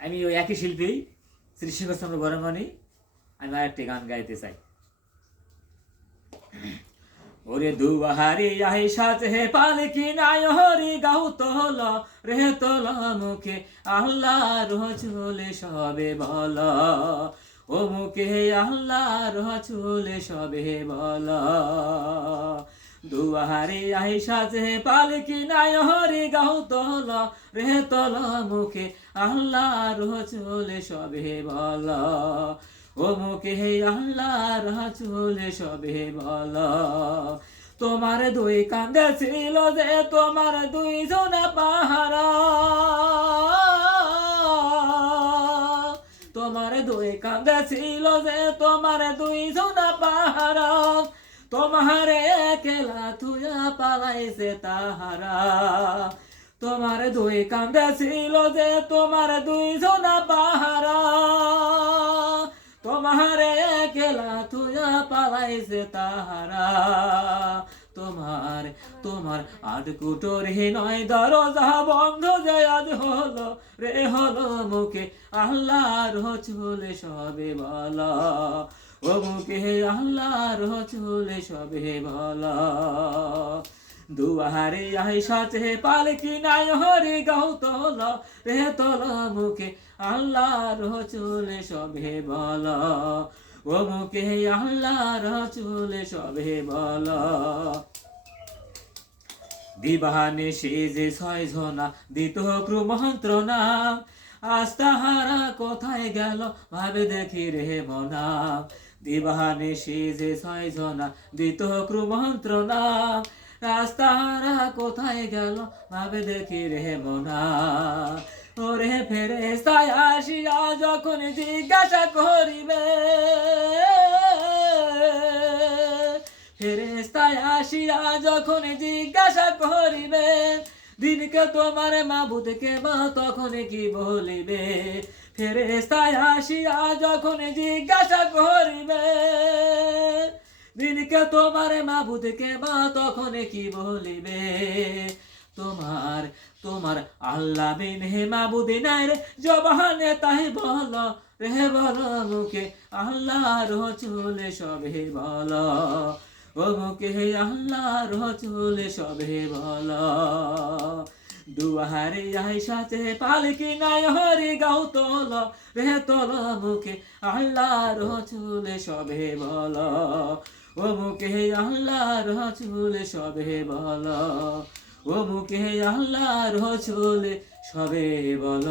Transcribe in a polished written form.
আমি ওই একই শিল্পী শ্রীশেখর চন্দ্র বর্মণই, আমি আরেকটি গান গাইতে চাই। ওরে দুয়াহারি আহি সাজে পালকি নাই হরি গাও তোল রে তোল মুখে আল্লাহর চুলে সবে বল, ও মুখে আল্লাহর চুলে সবে বল। দুয়াহারি আহি সাজে পালকি নাই হরি গাও তোল রে তোল মুখে আল্লাহর চুলে সবে বল, ও মুখে আল্লাহর চুলে সবে বল। তোমার দুই কান্দে ছিল যে তোমার দুই জোনা পাহারা, তোমার দুই কান্দে ছিল যে তোমার দুই জোনা পাহারা, তোমারে একলা থুয়া পালাইছে তাহারা। তোমার দুই কান্দে ছিল যে তোমার দুই জোনা পাহারা, তোমারে একলা থুয়া পালাইছে তাহারা। তোমার তোমার আটকুটোর নয় দরজা বন্ধ যে আজ হলো রে হলো মুখে আল্লাহর চুলে সবে বল, ও মুখে আল্লাহর চুলে সবে বল। দুয়ারে আহি সাজে পালকি নাই হরি গাও তোল রে তোল মুখে আল্লাহর চুলে সবে বল, ও মুখে আল্লাহর চুলে সবে বল। দিবাহানে সে যে ছয় জনা দিত ক্রুমন্ত্রণা, আজ তাহারা কোথায় গেল ভাবে দেখি রে মনা। দিবাহানে সে যে ছয় জনা দিত ক্রুমন্ত্রণা, রাস্তাহারা কোথায় গেল ভাবে দেখি রে মনা। ওরে ফেরেশতায় আসিয়া যখন জিজ্ঞাসা করিবে, ফেরেশতায় আসিয়া যখন জিজ্ঞাসা করিবে, দিনকে তোমার মাবুদকে মা তখন কি বলিবে। ফেরেশতায় আসিয়া যখন জিজ্ঞাসা করিবে, দিনকে তোমার মাবুদকে মা তখন কি বলিবে। তোমার তোমার আল্লাহ বিন হে মাবুদ নাই রে জবানে তাই বল রে বল, মুখে আল্লাহর চুলে সবে বল, ও মুখে আল্লাহর চুলে সবে বল। দুয়ারে আহি সাজে পালকি নাই হরি গাও তোল রে তোল মুখে আল্লাহর চুলে সবে বল, ও মুখে আল্লাহর চুলে সবে বল, ও মুখে আল্লাহর চুলে সবে বল।